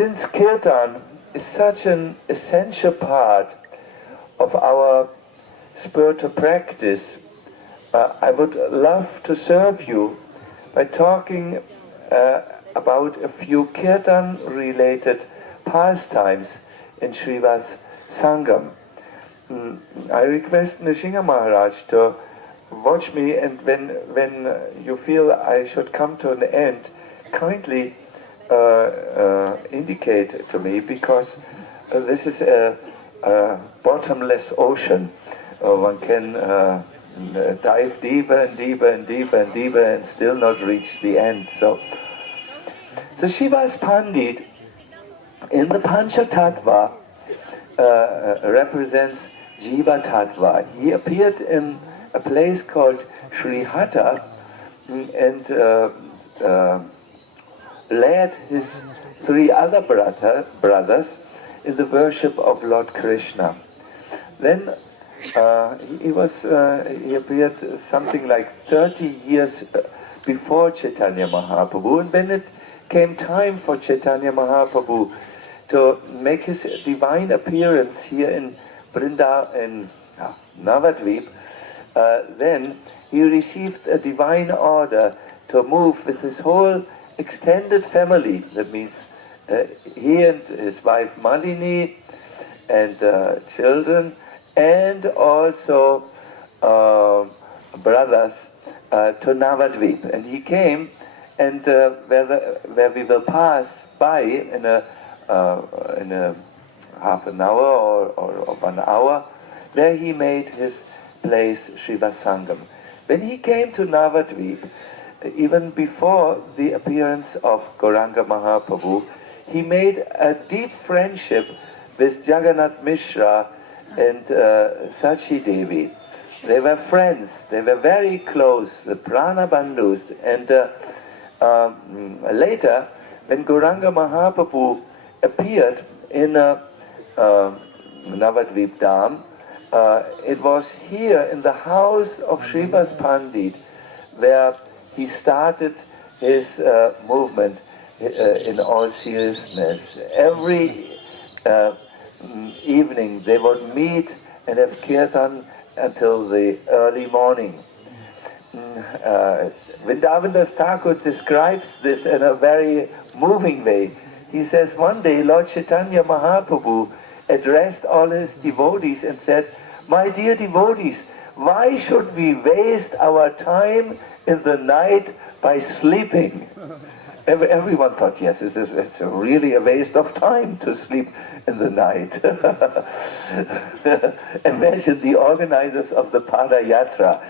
since Kirtan is such an essential part of our spiritual practice, I would love to serve you by talking about a few Kirtan-related pastimes in Srivas Sangam. I request Nrsimha Maharaj to watch me, and when you feel I should come to an end, kindly indicate to me, because this is a bottomless ocean. One can dive deeper and deeper and deeper and deeper and still not reach the end. So Srivas Pandit in the Pancha Tattva represents Jiva Tattva. He appeared in a place called Srihata and led his three other brothers in the worship of Lord Krishna. Then he appeared something like 30 years before Chaitanya Mahaprabhu, and when it came time for Chaitanya Mahaprabhu to make his divine appearance here in Navadvip, then he received a divine order to move with his whole extended family. That means he and his wife Malini and children, and also brothers, to Navadvip. And he came, and where we will pass by in a half an hour or 1 hour, there he made his place Srivas Sangam. When he came to Navadvip, even before the appearance of Gauranga Mahaprabhu, he made a deep friendship with Jagannath Mishra and Sachi Devi. They were friends, they were very close, the Prana Bandhus. And later, when Gauranga Mahaprabhu appeared in Navadvip Dham, it was here in the house of Srivas Pandit where he started his movement in all seriousness. Every evening they would meet and have kirtan until the early morning. Vrindavandas Thakur describes this in a very moving way. He says, one day Lord Chaitanya Mahaprabhu addressed all his devotees and said, "My dear devotees, why should we waste our time in the night by sleeping?" Everyone thought, yes, it's really a waste of time to sleep in the night. Imagine the organizers of the Padayatra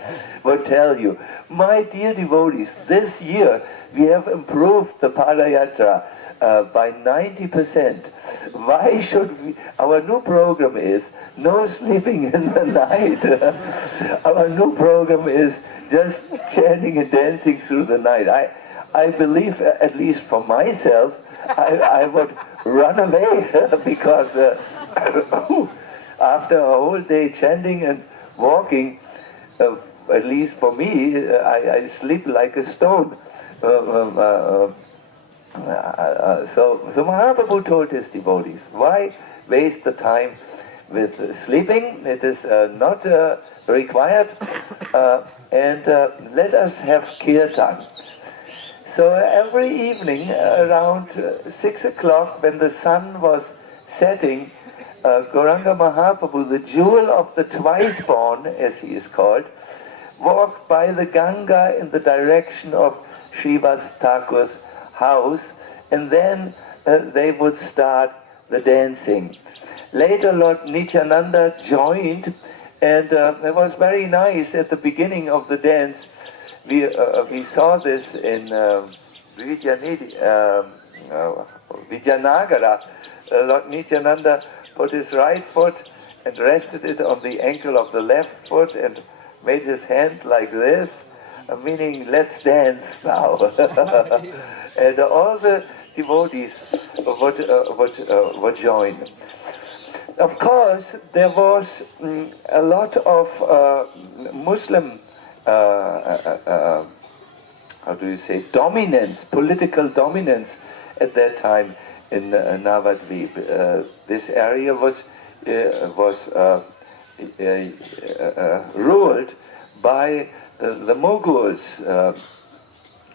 would tell you, "My dear devotees, this year we have improved the Padayatra by 90%. Why should we? Our new program is no sleeping in the night. Our new program is just chanting and dancing through the night." I believe, at least for myself, I would run away because after a whole day chanting and walking, at least for me, I sleep like a stone. So Mahaprabhu told his devotees, why waste the time with sleeping? It is not required, and let us have kirtan. So every evening around 6 o'clock, when the sun was setting, Gauranga Mahaprabhu, the jewel of the twice-born, as he is called, walked by the Ganga in the direction of Srivas Thakur's house, and then they would start the dancing. Later Lord Nityananda joined, and it was very nice at the beginning of the dance. We saw this in Vijayanagara. Lord Nityananda put his right foot and rested it on the ankle of the left foot and made his hand like this, meaning let's dance now. And all the devotees would join. Of course, there was a lot of Muslim how do you say, dominance, political dominance at that time. in Navadvip. This area was ruled by the Mughals.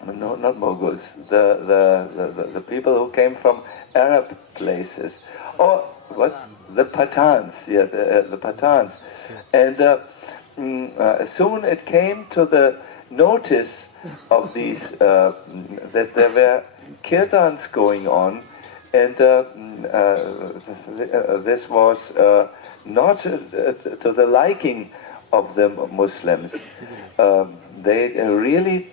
No, not Mughals. The people who came from Arab places, or what? The Pathans. Yeah, the Pathans. And soon it came to the notice of these that there were kirtans going on, and this was not to the liking of the Muslims. They really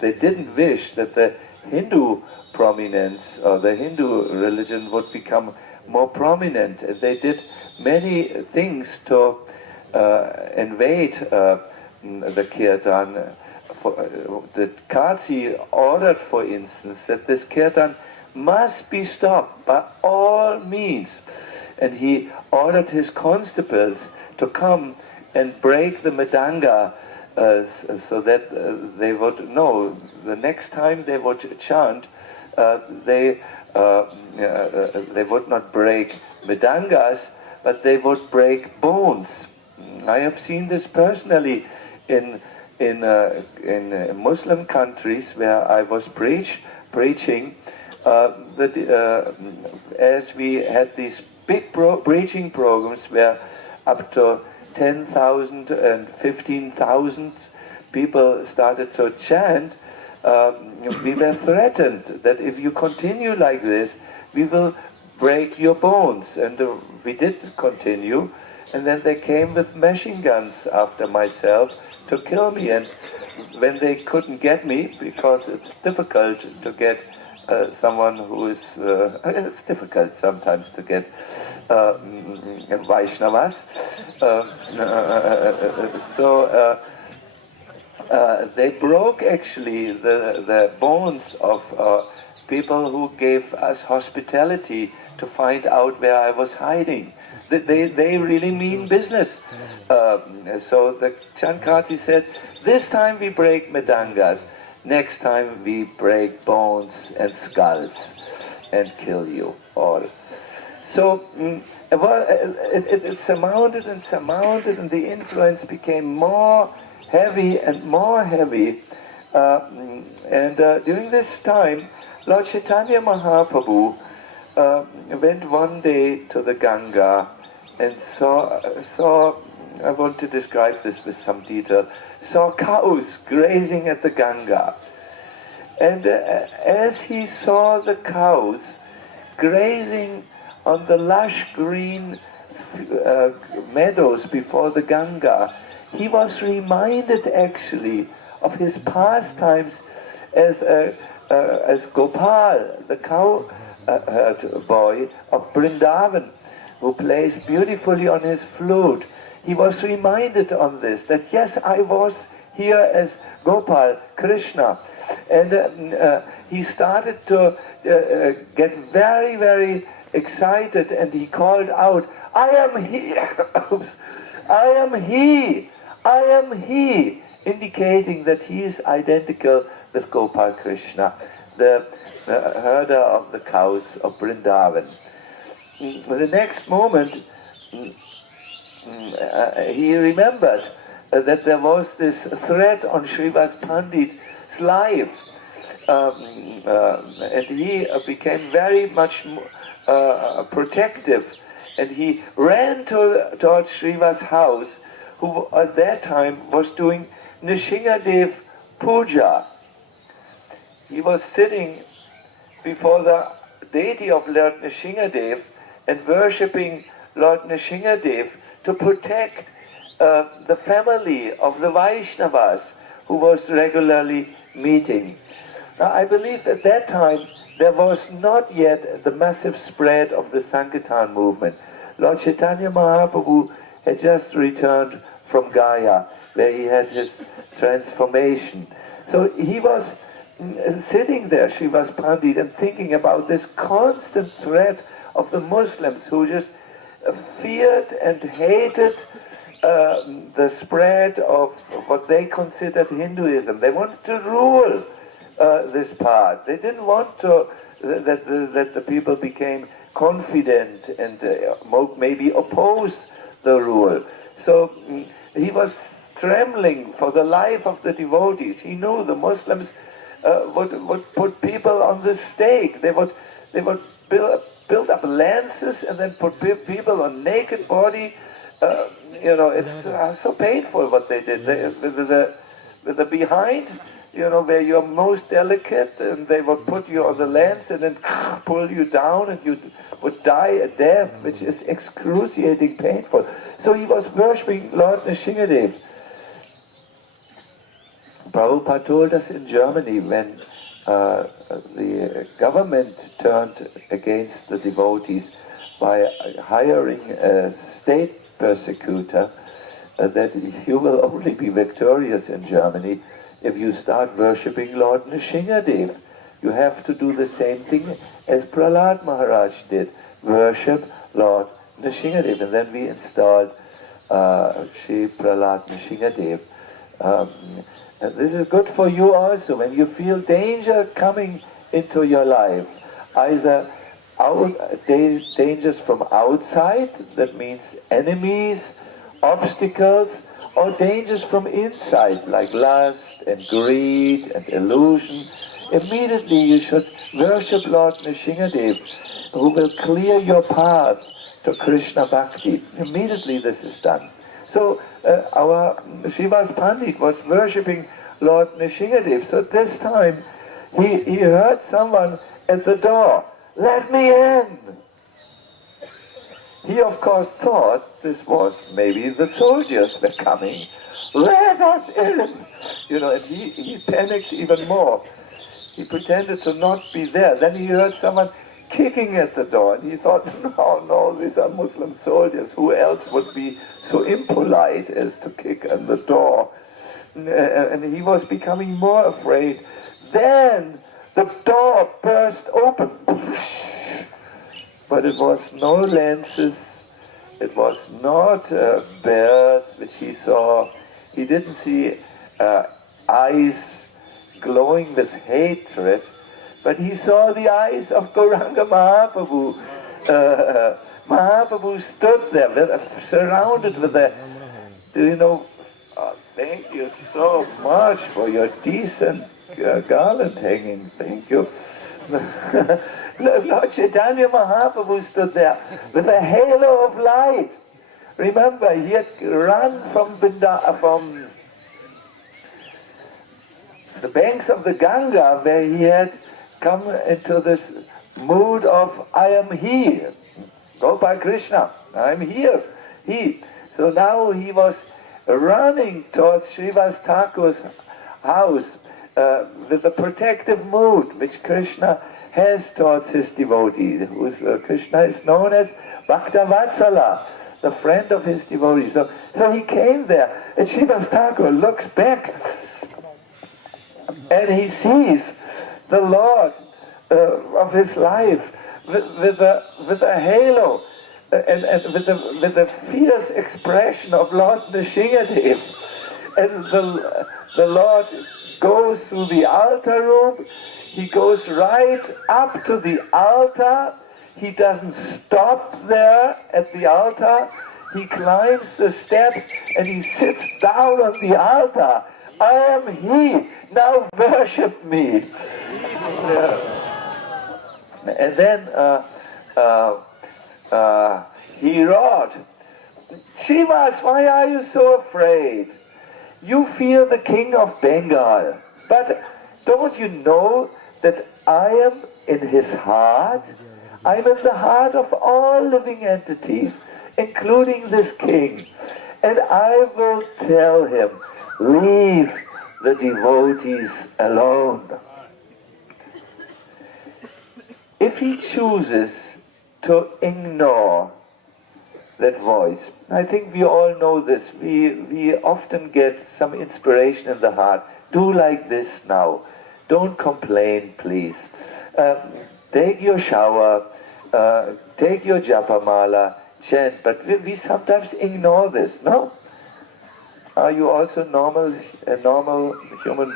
they didn't wish that the Hindu prominence or the Hindu religion would become more prominent. They did many things to invade the kirtan. The Qazi ordered, for instance, that this kirtan must be stopped by all means, and he ordered his constables to come and break the mridanga so that they would know the next time they would chant, they would not break mridangas, but they would break bones. I have seen this personally in Muslim countries where I was preaching. As we had these big preaching programs where up to 10,000 and 15,000 people started to chant, we were threatened that if you continue like this, we will break your bones. And we did continue, and then they came with machine guns after myself to kill me. And when they couldn't get me, because it's difficult to get someone who is, it's difficult sometimes to get Vaishnavas. So they broke actually the bones of people who gave us hospitality to find out where I was hiding. They really mean business. So the Chankati said, this time we break mridangas, next time we break bones and skulls and kill you all. So it surmounted and surmounted, and the influence became more heavy and more heavy. And during this time, Lord Chaitanya Mahaprabhu went one day to the Ganga and saw, I want to describe this with some detail, saw cows grazing at the Ganga. And as he saw the cows grazing on the lush green meadows before the Ganga, he was reminded actually of his pastimes as Gopal, the cow boy of Vrindavan, who plays beautifully on his flute. He was reminded on this, that yes, I was here as Gopal, Krishna. And he started to get very, very excited, and he called out, I am he, I am he, I am he, indicating that he is identical with Gopal Krishna, the herder of the cows of Vrindavan. The next moment, he remembered that there was this threat on Srivas Pandit's life, and he became very much protective, and he ran towards Srivas' house, who at that time was doing Nishingadev Puja. He was sitting before the deity of Lord Nishingadev and worshipping Lord Nishingadev to protect the family of the Vaishnavas who was regularly meeting. Now, I believe at that time there was not yet the massive spread of the Sankirtan movement. Lord Chaitanya Mahaprabhu had just returned from Gaya, where he had his transformation. So he was sitting there, Srivas Pandit, and thinking about this constant threat of the Muslims who just feared and hated the spread of what they considered Hinduism. They wanted to rule this part. They didn't want to that the people became confident and maybe oppose the rule. So he was trembling for the life of the devotees. He knew the Muslims would put people on the stake. They would build up lances and then put people on naked body. It's so painful what they did. With the behind, where you're most delicate, and they would put you on the lance and then pull you down, and you would die a death which is excruciating painful. So he was worshipping Lord Nrsingadev. Prabhupada told us in Germany when the government turned against the devotees by hiring a state persecutor, that you will only be victorious in Germany if you start worshipping Lord Nrsingadev. You have to do the same thing as Prahlad Maharaj did, worship Lord Nrsingadev. And then we installed Shri Prahlad Nrsingadev. And this is good for you also, when you feel danger coming into your life, either dangers from outside, that means enemies, obstacles, or dangers from inside, like lust and greed and illusion. Immediately you should worship Lord Nrsingadev, who will clear your path to Krishna Bhakti. Immediately this is done. So our Srivas Pandit was worshipping Lord Nrsingadev. So this time he heard someone at the door, "Let me in!" He of course thought this was maybe the soldiers were coming. "Let us in!" And he panicked even more. He pretended to not be there. Then he heard someone kicking at the door, and he thought, no, these are Muslim soldiers. Who else would be so impolite as to kick at the door? And he was becoming more afraid. Then the door burst open. But it was no lances, it was not birds which he saw. He didn't see eyes glowing with hatred, but he saw the eyes of Gauranga Mahaprabhu. Mahaprabhu stood there, surrounded with a, thank you so much for your decent garland hanging, thank you. Lord Chaitanya Mahaprabhu stood there with a halo of light. Remember, he had run from the banks of the Ganga, where he had come into this mood of, I am here, Gopal Krishna, I am here, So now he was running towards Srivas Thakur's house with a protective mood which Krishna has towards his devotees. Krishna is known as Bhakta Vatsala, the friend of his devotees. So he came there, and Srivas Thakur looks back and he sees the Lord of his life with a halo and with a fierce expression of Lord Nrsingadev. And the Lord goes through the altar room, he goes right up to the altar, he doesn't stop there at the altar, he climbs the steps and he sits down on the altar. I am he, now worship me. And then he roared, Srivas, why are you so afraid? You fear the king of Bengal, but don't you know that I am in his heart? I am in the heart of all living entities, including this king. And I will tell him, leave the devotees alone. If he chooses to ignore that voice, I think we all know this. We often get some inspiration in the heart. Do like this now. Don't complain, please. Take your shower, take your japamala, chant, but we sometimes ignore this, no? Are you also a normal human